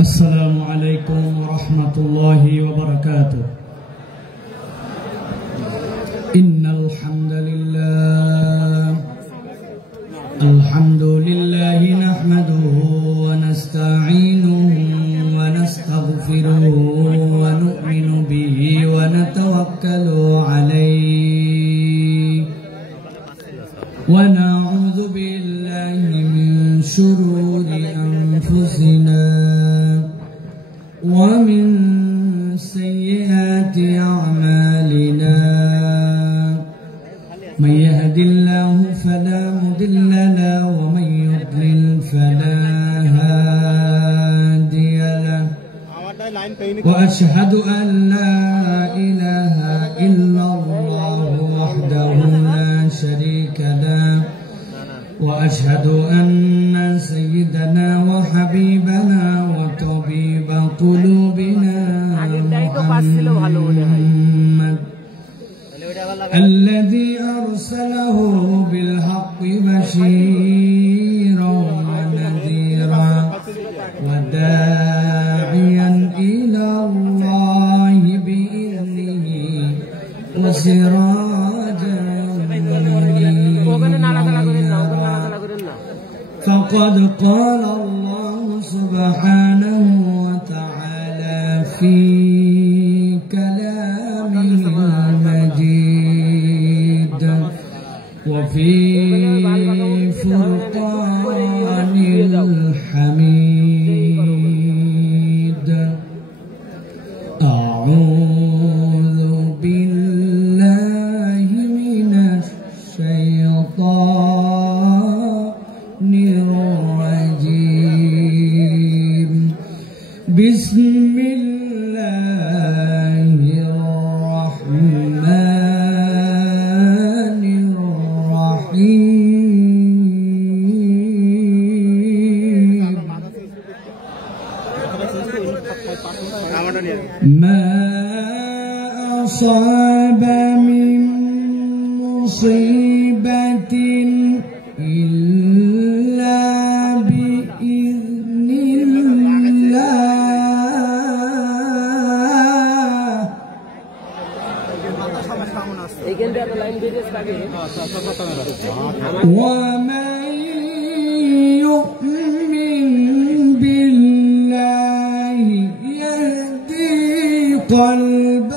السلام عليكم ورحمة الله وبركاته. إن الحمد لله نحمده ونستعينه ونستغفره ونؤمن به ونتوكل عليه ونعوذ بالله من شرور أنفسنا ومن سيئات أعمالنا. من يهد الله فلا مضل له ومن يضلل فلا هادي له وأشهد أن لا إله إلا الله وحده لا شريك له وأشهد أن سيدنا وحبيبنا وطبيب قلوبنا محمد الذي أرسله بالحق بشيرا ونذيرا وداعيا إلى الله بإذنه وسراجا منيرا. فقد قال الله سبحانه وتعالى في كلامه المجيد وفي فرقان الحميد. أعوذ بالله من الشيطان الرجيم. بسم الله الرحمن الرحيم. ما أصاب من مصيبة إلا بإذن الله ومن يؤمن بالله يهدي قلبه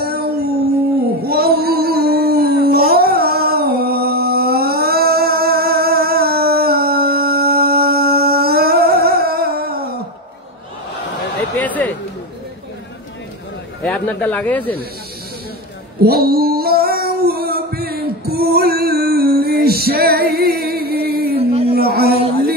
والله بكل شيء عليم.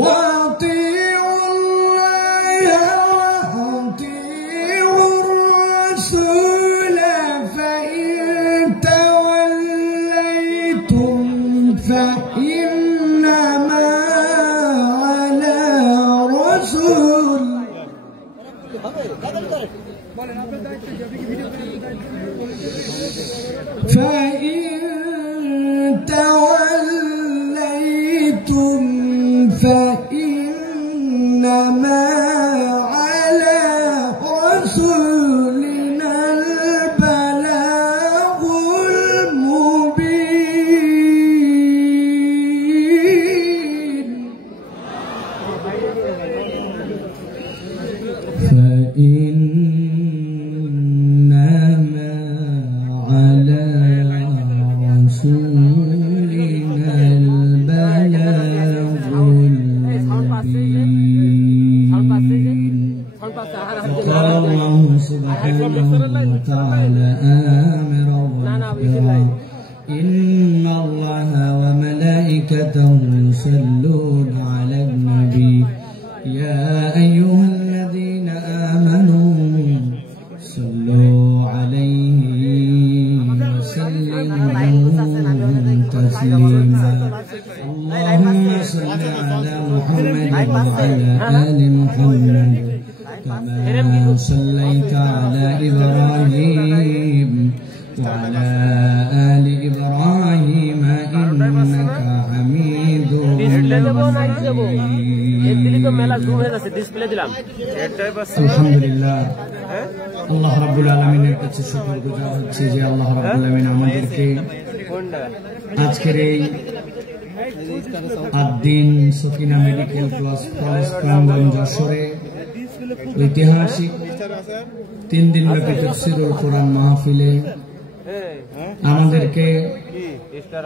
وأطيعوا الله وأطيعوا الرسول فإن توليتم فإنما على رسول فإن توليتم فإنما على رسولنا البلاغ المبين. فإنما على رسولنا البلاغ المبين. وقال الله سبحانه وتعالى آمرا ومخبرا إن الله وملائكته يصلون على النبي يا أيها الذين آمنوا صلوا عليه وسلموا تسليما. اللهم صل على محمد وعلى آل محمد كما صليت على إبراهيم وعلى آل إبراهيم إنك حميد আলহামদুলিল্লাহ আল্লাহ রাব্বুল আলামিনের কাছে শুকরগুজার হচ্ছি যে আল্লাহ রাব্বুল আলামিন আমাদেরকে আজকের এই আদ্দিন সকিনা মেডিকেল কলেজ প্রাঙ্গণ যশোরে ঐতিহাসিক 3 দিনব্যাপী তাফসীরুল কোরআন মাহফিলে আমাদেরকে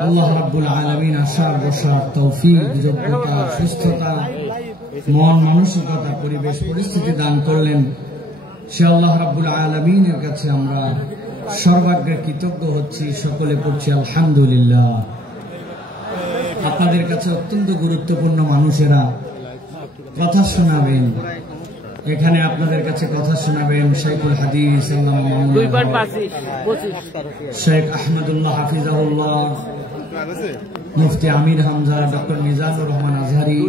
আল্লাহ রাব্বুল আলামিন আশার বসার তৌফিক, যোগ্যতা, সুস্থতা, মন মানসিকতা, পরিবেশ পরিস্থিতি দান করলেন। সে আল্লাহ রাব্বুল আলামিনের কাছে আমরা সর্বাগ্রে কৃতজ্ঞ হচ্ছি। সকলে পড়ছি আলহামদুলিল্লাহ। আপনাদের কাছে অত্যন্ত গুরুত্বপূর্ণ মানুষেরা কথা শোনাবেন। এখানে আপনাদের কাছে কথা শোনাবেন শাইখুল হাদিস শেখ আহমদুল্লাহ হাফিজাহুল্লাহ, মুফতি আমির হামজা, ডক্টর মিজানুর রহমান আজহারি,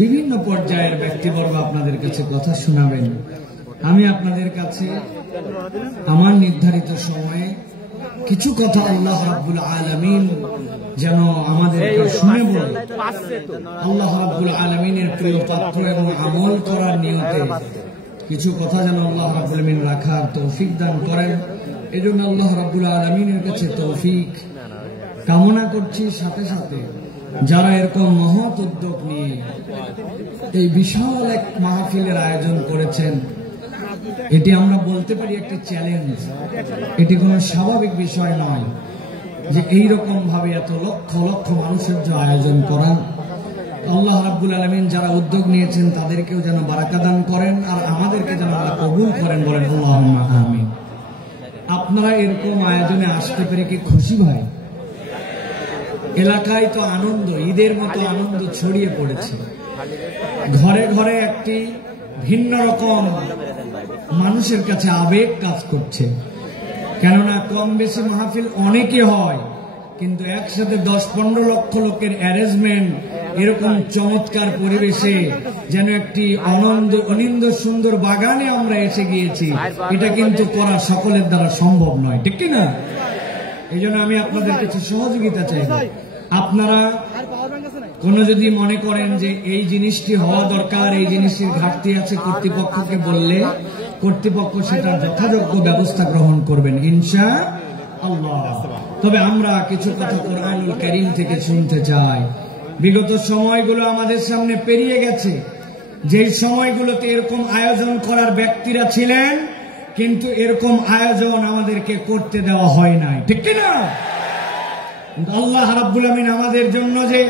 বিভিন্ন পর্যায়ের ব্যক্তিবর্গ আপনাদের কাছে কথা শোনাবেন। আমি আপনাদের কাছে আমার নির্ধারিত সময়ে কিছু কথা আল্লাহ রাব্বুল আলামিন যেন আমাদেরকে শুনে বলে আল্লাহ রাব্বুল আলামিনের প্রিয় পাত্র এবং আমল করার নিয়তে কিছু কথা যেন আল্লাহ রাব্বুল আলামিন রাখার তৌফিক দান করেন। এজন্য আল্লাহ রাব্বুল আলামিনের কাছে তৌফিক কামনা করছি। সাথে সাথে যারা এরকম মহৎ উদ্যোগ নিয়ে এই বিশাল এক মাহফিলের আয়োজন করেছেন, এটি আমরা বলতে পারি একটা চ্যালেঞ্জ। এটি কোনো স্বাভাবিক বিষয় নয় যে এইরকম ভাবে এত লক্ষ লক্ষ মানুষের যে আয়োজন করা। আল্লাহ রাব্বুল আলামিন যারা উদ্যোগ নিয়েছেন তাদেরকেও যেন বারাকা দান করেন, আর আমাদেরকে যেন আল্লাহ কবুল করেন, বলেন আল্লাহুম্মা আমিন। আপনারা এরকম আয়োজনে আসতে পেরে কি খুশি ভাই? এলাকায় তো আনন্দ, ঈদের মতো আনন্দ ছড়িয়ে পড়েছে। ঘরে ঘরে একটি ভিন্ন রকম মানুষের কাছে আবেগ কাজ করছে। কেননা কম বেশি মাহফিল অনেকে হয়, কিন্তু একসাথে 10-15 লক্ষ লোকের অ্যারেঞ্জমেন্ট এরকম চমৎকার পরিবেশে যেন একটি অনিন্দ সুন্দর বাগানে আমরা এসে গিয়েছি, এটা কিন্তু করা সকলের দ্বারা সম্ভব নয়, ঠিক কিনা? এই জন্য আমি আপনাদের কাছে সহযোগিতা চাইব। আপনারা কোন যদি মনে করেন যে এই জিনিসটি হওয়া দরকার, এই জিনিসটির ঘাটতি আছে, কর্তৃপক্ষকে বললে কর্তৃপক্ষ সেটার যথাযোগ্য ব্যবস্থা গ্রহণ করবেন ইনশাআল্লাহ। তবে আমরা কিছু কথা কোরআনুল কারীম থেকে শুনতে চাই। বিগত সময়গুলো আমাদের সামনে পেরিয়ে গেছে, যে সময়গুলোতে এরকম আয়োজন করার ব্যক্তিরা ছিলেন, কিন্তু এরকম আয়োজন আমাদেরকে করতে দেওয়া হয় নাই, ঠিক কিনা? আল্লাহ রাব্বুল আমিন আমাদের জন্য যে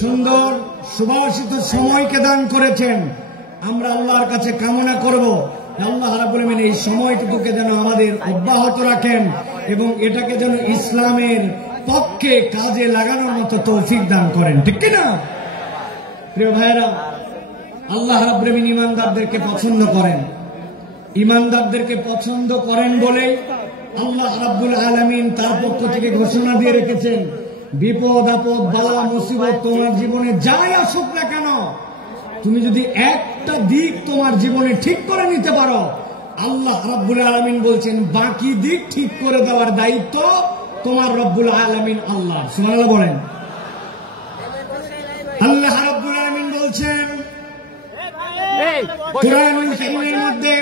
সুন্দর সুবাসিত সময়কে দান করেছেন, আমরা আল্লাহর কাছে কামনা করব আল্লাহ রাব্বুল আমিন এই সময়টুকুকে যেন আমাদের অব্যাহত রাখেন এবং এটাকে যেন ইসলামের পক্ষে কাজে লাগানোর মতো তৌফিক দান করেন, ঠিক কিনা? প্রিয় ভাইরা, আল্লাহ রাব্বুল আমিন ইমানদারদেরকে পছন্দ করেন। ইমানদারদেরকে পছন্দ করেন বলেই আল্লাহ রাব্বুল আলামিন তার পক্ষ থেকে ঘোষণা দিয়ে রেখেছেন, বিপদ আপদ বালা মুসিবত তোমার জীবনে যাই আসুক না কেন, তুমি যদি একটা দিক তোমার জীবনে ঠিক করে নিতে পারো, আল্লাহ রাব্বুল আলামিন বলছেন বাকি দিক ঠিক করে দেওয়ার দায়িত্ব তোমার রব্বুল আলামিন আল্লাহ। সুবহানাল্লাহ বলেন। আল্লাহ রাব্বুল আলামিন বলছেন কুরআনুল কারীমের মধ্যে,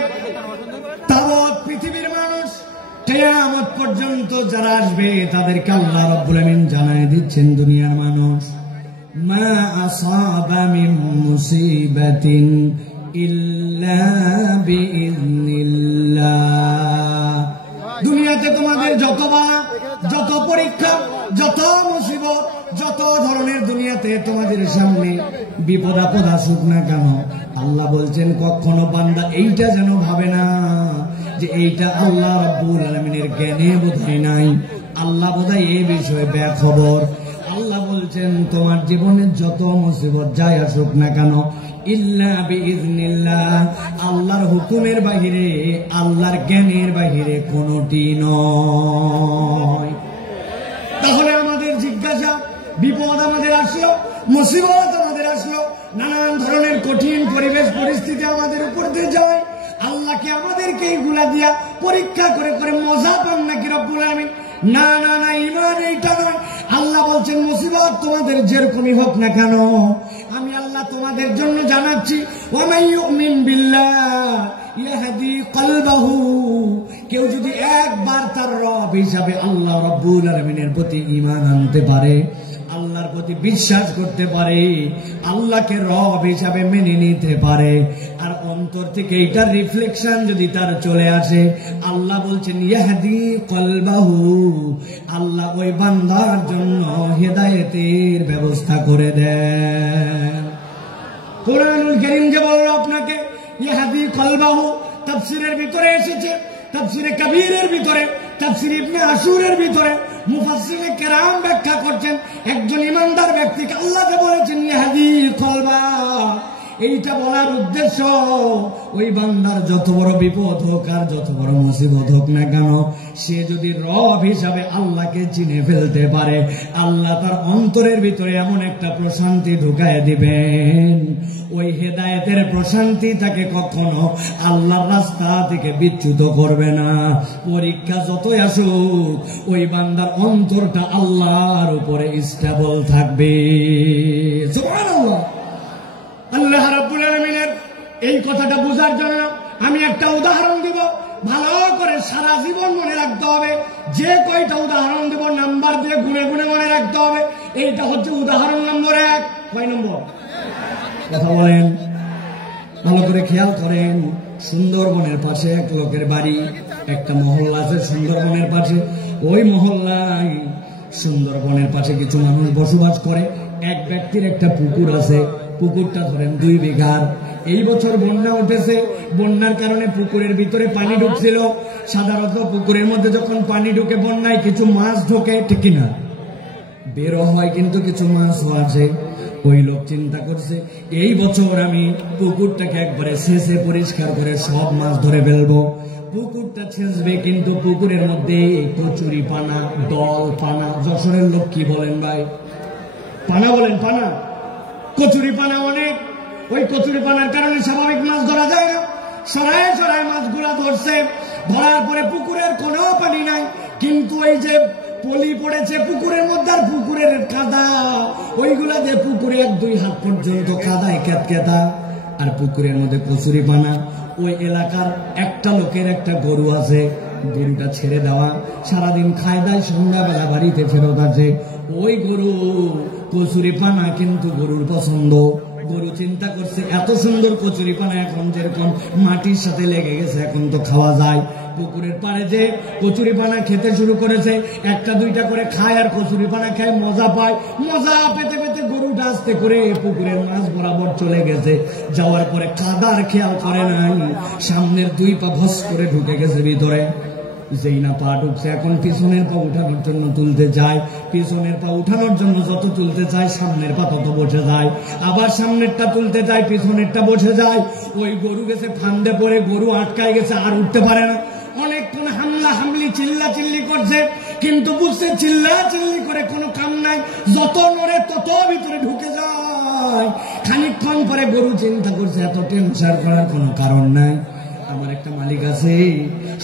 তাবৎ পৃথিবীর মানুষ কিয়ামত পর্যন্ত যারা আসবে তাদেরকে আল্লাহ রাব্বুল আলামিন জানায় দিচ্ছেন, দুনিয়ার মানুষ, মা আসাবা মিন মুসিবাতিন ইল্লা বিইذنিল্লাহ। দুনিয়াতে তোমাদের যত বালা, যত পরীক্ষা, যত মুসিবত, যত ধরনের দুনিয়াতে তোমাদের সামনে বিপদ আপদ আসুক না কেন, আল্লাহ বলছেন কখনো বান্দা এইটা যেন ভাবে না যে এইটা আল্লাহ রাব্বুল আলামিনের জ্ঞানে বোধহয় নাই, আল্লাহ বোধহয় এই বিষয়ে বেখবর। আল্লাহ বলছেন তোমার জীবনে যত মুসিবত যাই আসুক না কেন, ইল্লা বিইذনিল্লাহ, আল্লাহর হুকুমের বাহিরে, আল্লাহর জ্ঞানের বাহিরে কোনটি নয়। তাহলে আমাদের জিজ্ঞাসা, বিপদ আমাদের আসলো, মুসিবত আমাদের আসলো, নানান ধরনের কঠিন পরিবেশ পরিস্থিতি আমাদের উপর দিয়ে যায়, আল্লাহ কি আমাদেরকে এইগুলা দিয়া পরীক্ষা করে করে মজা পান নাকি রব্বুল আলামিন? না না না, ঈমান এইটা নয়। আল্লাহ বলছেন মুসিবত তোমাদের যেরকমই হোক না কেন, আমি আল্লাহ তোমাদের জন্য জানাচ্ছি, ওয়া মান ইউমিন বিল্লাহ ইয়াহদি কলবাহু, কেউ যদি একবার তার রব হিসাবে আল্লাহ রব্বুল আলামিনের প্রতি ঈমান আনতে পারে, আল্লাহর প্রতি বিশ্বাস করতে পারে, আল্লাহকে রব হিসাবে মেনে নিতে পারে, আর অন্তর থেকে এইটার রিফ্লেকশন যদি তার চলে আসে, আল্লাহ বলছেন ইয়াহদি কলবাহু, আল্লাহ ওই বান্দার জন্য হেদায়েতের ব্যবস্থা করে দেন। কোরআনুল কারীম যে বলল আপনাকে ইয়াহদি কলবাহু, তাফসীরের ভিতরে এসেছে, তাফসীরে কবীরের ভিতরে, তাফসীর ইবনে আশুরের ভিতরে মুফাসসিরে কেরাম ব্যাখ্যা করছেন, একজন ইমানদার ব্যক্তিকে আল্লাহ যে বলেছেন ইয়াহদি কলবা, এইটা বলার উদ্দেশ্য ওই বান্দার যত বড় বিপদ হোক আর যত বড় মুসিবত হোক না কেন, সে যদি রব হিসাবে আল্লাহকে চিনে ফেলতে পারে, আল্লাহ তার অন্তরের ভিতরে এমন একটা প্রশান্তি ঢুকায় দিবেন, ওই হেদায়েতের প্রশান্তি তাকে কখনো আল্লাহর রাস্তা থেকে বিচ্যুত করবে না। পরীক্ষা যতই আসুক, ওই বান্দার অন্তরটা আল্লাহর উপরে স্টেবল থাকবে। সুবহানাল্লাহ। আল্লাহ রাব্বুল আলামিনের এই কথাটা বোঝার জন্য আমি একটা উদাহরণ দিব, ভালো করে সারা জীবন মনে রাখতে হবে। যে কয়টা উদাহরণ দেব নাম্বার দিয়ে গুনে গুনে মনে রাখতে হবে। এইটা হচ্ছে উদাহরণ নম্বর 1। কয় নম্বর? কথা বলেন, ভালো করে খেয়াল করেন। সুন্দরবনের পাশে এক লোকের বাড়ি, একটা মহল্লা আছে সুন্দরবনের পাশে। ওই মহল্লায় সুন্দরবনের পাশে কিছু মানুষ বসবাস করে। এক ব্যক্তির একটা পুকুর আছে, পুকুরটা ধরেন 2 বিঘার। এই বছর বন্যা উঠেছে, বন্যার কারণে পুকুরের ভিতরে পানি ঢুকছিল। সাধারণত পুকুরের মধ্যে যখন পানি ঢুকে বন্যায় কিছু মাছ ঢোকে, ঠিক কিনা? বেরো হয়, কিন্তু কিছু মাছও আছে। ওই লোক চিন্তা করছে এই বছর আমি পুকুরটাকে একবারে শেষে পরিষ্কার করে সব মাছ ধরে ফেলবো। পুকুরটা ছেঁচবে, কিন্তু পুকুরের মধ্যে কচুরি পানা, দল পানা। যশোরের লোক কি বলেন ভাই? পানা বলেন, পানা, কচুরি পানা অনেক। ওই কচুরি পানার কারণে স্বাভাবিক মাছ ধরা যায় না। সরায় সরায় মাছগুলা ধরছে। ধরার পরে পুকুরের কোনো পানি নাই, কিন্তু ওই যে পলি পড়েছে পুকুরের মধ্যে আর পুকুরের কাদা, ওইগুলা দিয়ে পুকুরে 1-2 হাত পর্যন্ত কাদায় ক্যাতকেতা, আর পুকুরের মধ্যে কচুরি পানা। ওই এলাকার একটা লোকের একটা গরু আছে, গরুটা ছেড়ে দেওয়া, সারাদিন খায় দায়, সন্ধ্যাবেলা বাড়িতে ফেরত আছে। ওই গরু কচুরি পানা কিন্তু গরুর পছন্দ। গরু চিন্তা করছে এত সুন্দর কচুরি পানা এখন যেরকম মাটির সাথে লেগে গেছে, এখন তো খাওয়া যায়। পুকুরের পাড়ে যে কচুরি পানা খেতে শুরু করেছে, 1-2টা করে খায় আর কচুরি পানা খায়, মজা পায়। মজা পেতে পেতে গরুটা আস্তে করে পুকুরের মাছ বরাবর চলে গেছে। যাওয়ার পরে কাদার খেয়াল করে নাই, সামনের 2 পা ভস করে ঢুকে গেছে ভিতরে। যেই না পা ঢুকছে, এখন পিছনের পা উঠানোর জন্য তুলতে যায়। পিছনের পা উঠানোর জন্য যত তুলতে যায়, সামনের পা তত বসে যায়। আবার সামনেরটা তুলতে যায়, পিছনেরটা বসে যায়। ওই গরু গেছে ফান্দে পড়ে, গরু আটকায় গেছে, আর উঠতে পারে না। অনেকক্ষণ হামলা হামলি চিল্লা চিল্লি করছে, কিন্তু বুঝছে চিল্লা চিল্লি করে কোনো কাম নাই। যত নড়ে তত ভিতরে ঢুকে যায়। খানিকক্ষণ পরে গরু চিন্তা করছে এত টেনশন করার কোনো কারণ নাই। আমার একটা মালিক আছে,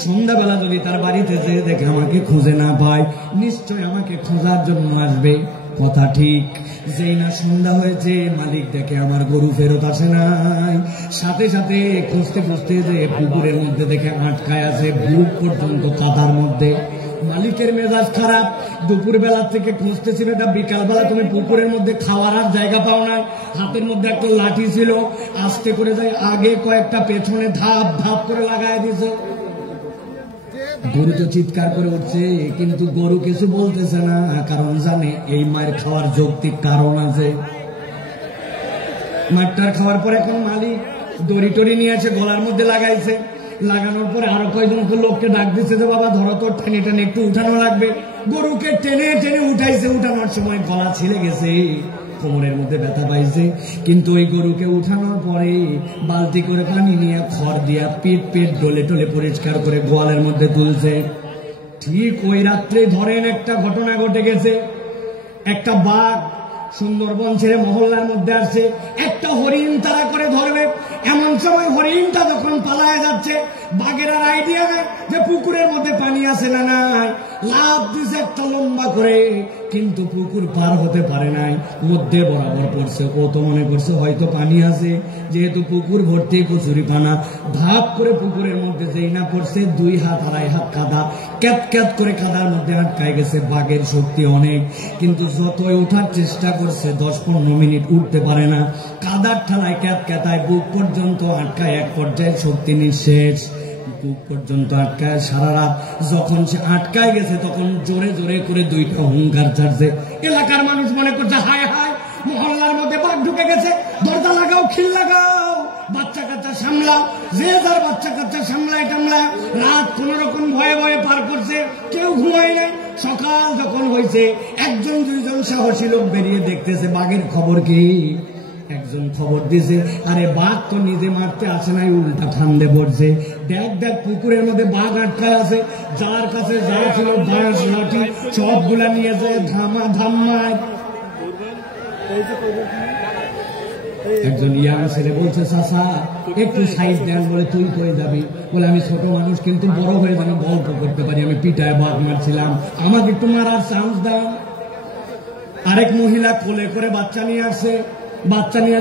সন্ধ্যাবেলা যদি তার বাড়িতে যেয়ে দেখে আমাকে খুঁজে না পায়, নিশ্চয় আমাকে খোঁজার জন্য আসবে। কথা ঠিক। যেই না সন্ধ্যা হয়েছে, মালিক দেখে আমার গরু ফেরত আসে নাই। সাথে সাথে খুঁজতে খুঁজতে যে পুকুরের মধ্যে দেখে আটকায় আছে, বুক পর্যন্ত কাদার মধ্যে। মালিকের মেজাজ খারাপ। দুপুর বেলা থেকে খুঁজতেছিল, এটা বিকালবেলা তুমি পুকুরের মধ্যে খাওয়ার আর জায়গা পাও না। হাতের মধ্যে একটা লাঠি ছিল, আস্তে করে যায় আগে কয়েকটা, পেছনে ধাপ ধাপ করে লাগায় দিছে। গরু তো চিৎকার করে উঠছে, কিন্তু গরু কিছু বলতেছে না, কারণ জানে এই মায়ের খাওয়ার যৌক্তিক কারণ আছে। মাঠটার খাওয়ার পরে এখন মালিক দড়ি টড়ি নিয়ে আছে, গলার মধ্যে লাগাইছে। লাগানোর পরে আরো কয়েকজন লোককে ডাক দিচ্ছে যে বাবা ধরো তো, টেনে টেনে একটু উঠানো লাগবে। গরুকে টেনে টেনে উঠাইছে। উঠানোর সময় গলা ছিলে গেছে, কোমরের মধ্যে ব্যথা পাইছে। কিন্তু ওই গরুকে উঠানোর পরে বালতি করে পানি নিয়ে খড় দিয়া পিট পিট ডলে টলে পরিষ্কার করে গোয়ালের মধ্যে তুলছে। ঠিক ওই রাত্রে ধরেন একটা ঘটনা ঘটে গেছে। একটা বাঘ সুন্দরবন ছেড়ে মহল্লার মধ্যে আসছে, একটা হরিণ তারা করে ধরবে। এমন সময় হরিণটা যখন পালায় যাচ্ছে, বাঘের আর আইডিয়া নেই যে পুকুরের মধ্যে পানি আছে না নাই, লাফ দিছে একটা লম্বা করে, কিন্তু পুকুর পার হতে পারে নাই, মধ্যে বরাবর পড়ছে। ও তো মনে করছে হয়তো পানি আছে, যেহেতু পুকুর ভর্তি কচুরি পানা, ভাগ করে পুকুরের মধ্যে যেই না পড়ছে, 2 হাত 2.5 হাত কাদা, ক্যাত ক্যাত করে কাদার মধ্যে আটকায় গেছে। বাঘের শক্তি অনেক, কিন্তু যতই ওঠার চেষ্টা করছে 10-15 মিনিট উঠতে পারে না। কাদার ঠালায় ক্যাত ক্যাতায় বুক পর্যন্ত আটকায়, এক পর্যায়ে শক্তি নিঃশেষ, বুক পর্যন্ত আটকায়। সারা রাত যখন সে আটকায় গেছে, তখন জোরে জোরে করে 2টা হুঙ্কার ছাড়ছে। এলাকার মানুষ মনে করছে হায় হায়, মহল্লার মধ্যে বাঘ ঢুকে গেছে, দরজা লাগাও, খিল লাগাও, বাচ্চা কাচ্চা সামলাও, যে যার বাচ্চা কাচ্চা সামলায় টামলায়। রাত কোন রকম ভয়ে ভয়ে পার করছে, কেউ ঘুমায় নাই। সকাল যখন হয়েছে, 1-2জন সাহসী লোক বেরিয়ে দেখতেছে বাঘের খবর কি। একজন খবর দিছে, আরে বাঘ তো নিজে মারতে আসে নাই, উল্টা ঠান্ডে পড়ছে। দেখ দেখ পুকুরের মধ্যে বাঘ আটকায় আছে, যার কাছে যা ছিল বাঁশ লাঠি সবগুলা নিয়েছে, ধামা ধাম্মায়। একজন ইয়াং ছেলে বলছে, চাচা একটু সাইড দেন। বলে তুই কই যাবি? বলে আমি ছোট মানুষ, কিন্তু বড় হয়ে যেন গল্প করতে পারি, আমি পিটায় বাঘ মারছিলাম, আমাকে একটু মারার চান্স দাও। আরেক মহিলা কোলে করে বাচ্চা নিয়ে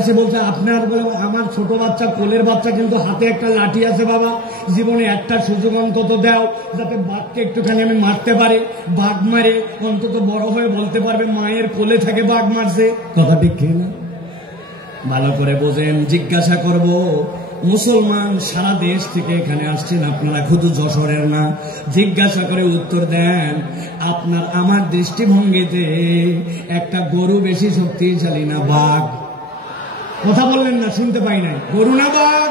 আসে, বলছে আপনার, বলে আমার ছোট বাচ্চা, কোলের বাচ্চা, কিন্তু হাতে একটা লাঠি আছে বাবা, জীবনে একটা সুযোগ অন্তত দাও, যাতে বাঘকে একটুখানি আমি মারতে পারি, বাঘ মারে অন্তত বড় হয়ে বলতে পারবে মায়ের কোলে থেকে বাঘ মারছে। কথা ঠিক না? ভালো করে বোঝেন, জিজ্ঞাসা করব, মুসলমান সারা দেশ থেকে এখানে আসছেন, আপনারা শুধু যশোরের না, জিজ্ঞাসা করে উত্তর দেন, আপনার আমার দৃষ্টিভঙ্গিতে একটা গরু বেশি শক্তিশালী না বাঘ? কথা বললেন না, শুনতে পাই নাই। গরু না বাঘ?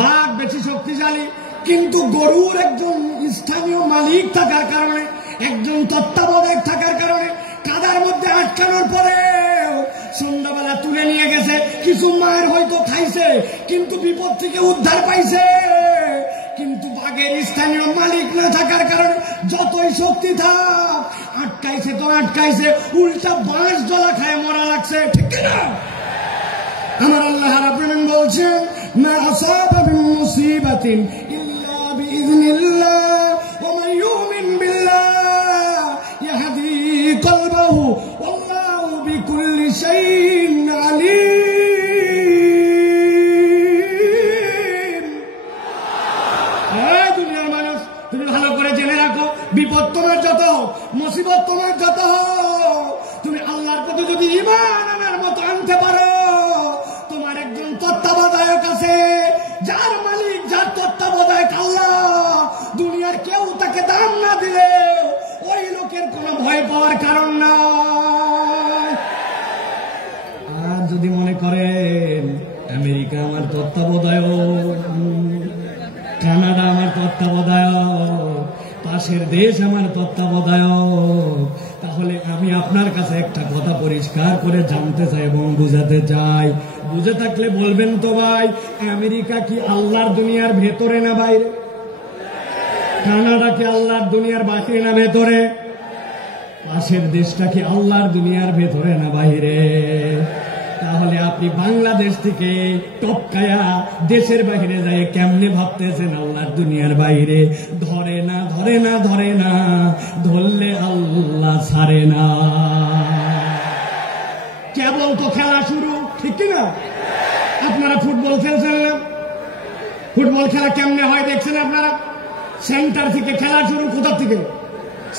বাঘ বেশি শক্তিশালী, কিন্তু গরুর একজন স্থানীয় মালিক থাকার কারণে, একজন তত্ত্বাবধায়ক থাকার কারণে, কাদার মধ্যে আটকানোর পরে সন্ধ্যাবেলা তুলে নিয়ে গেছে। কিছু মায়ের হয়তো খাইছে, কিন্তু বিপদ থেকে উদ্ধার পাইছে। কিন্তু বাঘের স্থানীয় মালিক না থাকার কারণে যতই শক্তি থাক, আটকাইছে তো আটকাইছে, উল্টা বাঁশ জলা খায় মরা লাগছে। ঠিক না? আমার আল্লাহ রাব্বুল আলামিন বলছেন, মা আসাবা মিন মুসিবাতিন ইল্লা বিইذنিল্লাহ ওয়া মান ইউমিন বিল্লাহ ইয়াহদি কলবাহু ওয়াল্লাহু বিকুল্লি শাইইন আলীম। এই দুনিয়ার মানুষ, তুমি ভালো করে জেনে রাখো, বিপদ তোমার যত, মুসিবত তোমার যত, তুমি আল্লাহর প্রতি যদি ঈমান আনার মতো আনতে পারো, তোমার একজন তত্ত্বাবধায়ক আছে, যার মালিক, যার তত্ত্বাবধায়ক আল্লাহ। দুনিয়ার কেউ তাকে দাম না দিলে ওই লোকের কোনো ভয় পাওয়ার কারণ নাই। আর যদি মনে করেন আমেরিকা আমার তত্ত্বাবধায়ক, কানাডা আমার তত্ত্বাবধায়ক, পাশের দেশ আমার তত্ত্বাবধায়ক, তাহলে আমি আপনার কাছে একটা কথা পরিষ্কার করে জানতে চাই এবং বুঝাতে চাই। বুঝে থাকলে বলবেন তো ভাই, আমেরিকা কি আল্লাহর দুনিয়ার ভেতরে না বাইরে? কানাডা কি আল্লাহর দুনিয়ার বাহিরে না ভেতরে? পাশের দেশটা কি আল্লাহর দুনিয়ার ভেতরে না বাহিরে? তাহলে আপনি বাংলাদেশ থেকে টপকায়া দেশের বাহিরে যায় কেমনে ভাবতেছেন আল্লাহর দুনিয়ার বাইরে? ধরে না, ধরে না, ধরে না, ধরলে আল্লাহ ছাড়ে না। কেবল তো খেলা শুরু, ঠিক না? আপনারা ফুটবল খেলছেন না? ফুটবল খেলা কেমনে হয় দেখছেন আপনারা? সেন্টার থেকে খেলা শুরু। কোথা থেকে?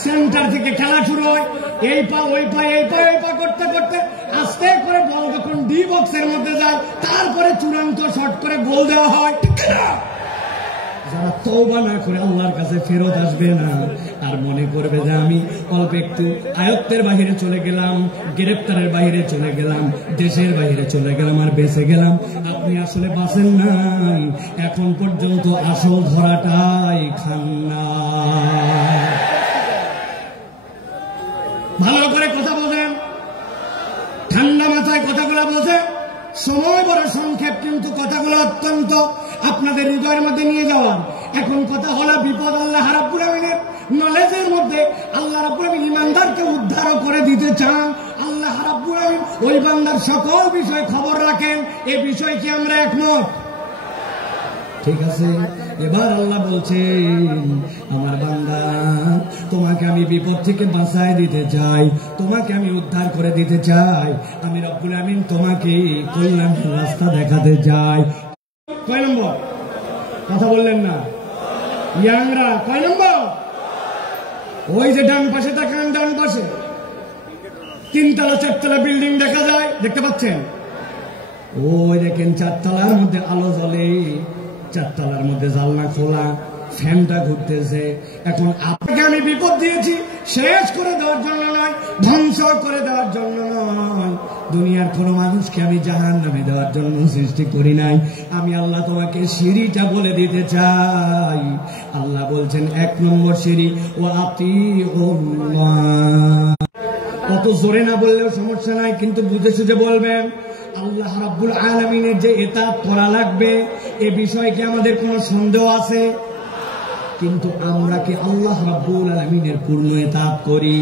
সেন্টার থেকে খেলা শুরু হয়, এই পা ওই পা, এই পা ওই পা করতে করতে আস্তে করে বল যখন ডি বক্সের মধ্যে যায়, তারপরে চূড়ান্ত শট করে গোল দেওয়া হয়, ঠিক না? যারা তওবা না করে আল্লাহর কাছে ফেরত আসবে না, আর মনে করবে যে আমি অল্প একটু আয়ত্তের বাহিরে চলে গেলাম, গ্রেপ্তারের বাহিরে চলে গেলাম, দেশের বাহিরে চলে গেলাম আর বেঁচে গেলাম, আপনি আসলে বাঁচেন নাই। এখন পর্যন্ত আসল ধরাটাই খান না। ভালো করে কথা বলেন, ঠান্ডা মাথায় কথাগুলো বোঝে। সময় বড় সংক্ষেপ, কিন্তু কথাগুলো অত্যন্ত আপনাদের হৃদয়ের মধ্যে নিয়ে যাওয়া। এখন কথা হলো বিপদ আল্লাহ রাব্বুল আমিনের নলেজের মধ্যে। আল্লাহ রাব্বুল আমিন ইমানদারকে উদ্ধার করে দিতে চান। আল্লাহ রাব্বুল আমিন ওই বান্দার সকল বিষয় খবর রাখেন। এ বিষয় কি আমরা একমত? ঠিক আছে। এবার আল্লাহ বলছেন, আমার বান্দা, তোমাকে আমি বিপদ থেকে বাঁচায় দিতে চাই, তোমাকে আমি উদ্ধার করে দিতে চাই, আমি রব্বুল আমিন তোমাকে কল্যাণের রাস্তা দেখাতে চাই। কয় নম্বর? কথা বললেন না ইয়াংরা? কয় নম্বর? ওই যে ডান পাশে তাকান, ডান পাশে 3 তলা 4 তলা বিল্ডিং দেখা যায়, দেখতে পাচ্ছেন? ওই দেখেন 4 তলার মধ্যে আলো জ্বলে, 4 তলার মধ্যে জানলা খোলা, ফ্যানটা ঘুরতেছে। এখন আপনাকে আমি বিপদ দিয়েছি শেষ করে দেওয়ার জন্য নয়, ধ্বংস করে দেওয়ার জন্য নয়। দুনিয়ার কোন মানুষকে আমি জাহান্নামে দেওয়ার জন্য সৃষ্টি করি নাই। আমি আল্লাহ তোমাকে সিঁড়িটা বলে দিতে চাই। আল্লাহ বলছেন 1 নম্বর সিঁড়ি, ও আতিউল্লাহ। অত জোরে না বললেও সমস্যা নাই, কিন্তু বুঝে সুঝে বলবেন। আল্লাহ রাব্বুল আলামিনের যে ইতাআত করা লাগবে, এ বিষয়ে কি আমাদের কোনো সন্দেহ আছে? কিন্তু আমরা কি আল্লাহ রাব্বুল আলামিনের পূর্ণ ইতাআত করি?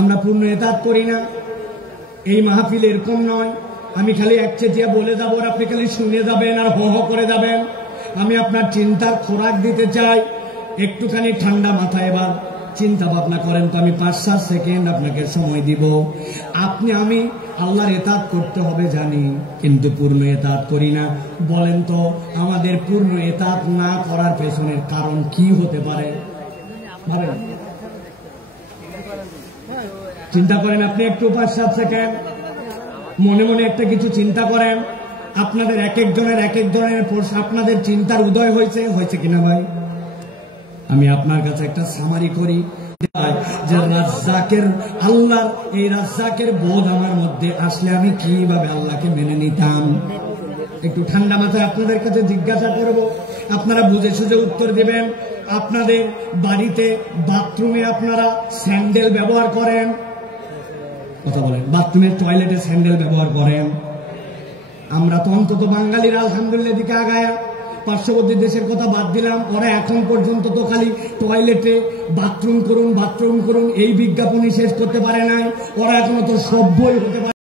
আমরা পূর্ণ ইতাআত করি না। এই মাহফিল এরকম নয় আমি খালি একচেটিয়া বলে যাবো আর আপনি খালি শুনে যাবেন আর হো হো করে যাবেন। আমি আপনার চিন্তার খোরাক দিতে চাই। একটুখানি ঠান্ডা মাথায় এবার চিন্তা ভাবনা করেন তো। আমি 5-7 সেকেন্ড আপনাকে সময় দিব। আমি আল্লাহর ইতাআত করতে হবে জানি, কিন্তু পূর্ণ ইতাআত করি না। বলেন তো আমাদের পূর্ণ ইতাআত না করার পেছনের কারণ কি হতে পারে? ভাবেন, চিন্তা করেন। আপনি একটু 5-7 সেকেন্ড মনে মনে একটা কিছু চিন্তা করেন। আপনাদের এক একজনের আপনাদের চিন্তার উদয় হয়েছে কিনা ভাই? আমি আপনার কাছে একটা সামারি করি যে রাজ্জাকের আল্লাহ, এই রাজ্জাকের বোধ আমার মধ্যে আসলে আমি কিভাবে আল্লাহকে মেনে নিতাম। একটু ঠান্ডা মাথায় আপনাদের কাছে জিজ্ঞাসা করব, আপনারা বুঝে সুঝে উত্তর দেবেন। আপনাদের বাড়িতে বাথরুমে আপনারা স্যান্ডেল ব্যবহার করেন? কথা বলেন। বাথরুমের টয়লেটে স্যান্ডেল ব্যবহার করেন? আমরা তো অন্তত বাঙালিরা আলহামদুলিল্লাহ দিকে আগায়া, পার্শ্ববর্তী দেশের কথা বাদ দিলাম, ওরা এখন পর্যন্ত তো খালি টয়লেটে বাথরুম করুন এই বিজ্ঞাপনই শেষ করতে পারে নাই। ওরা এখনো তো সভ্যই হতে পারে।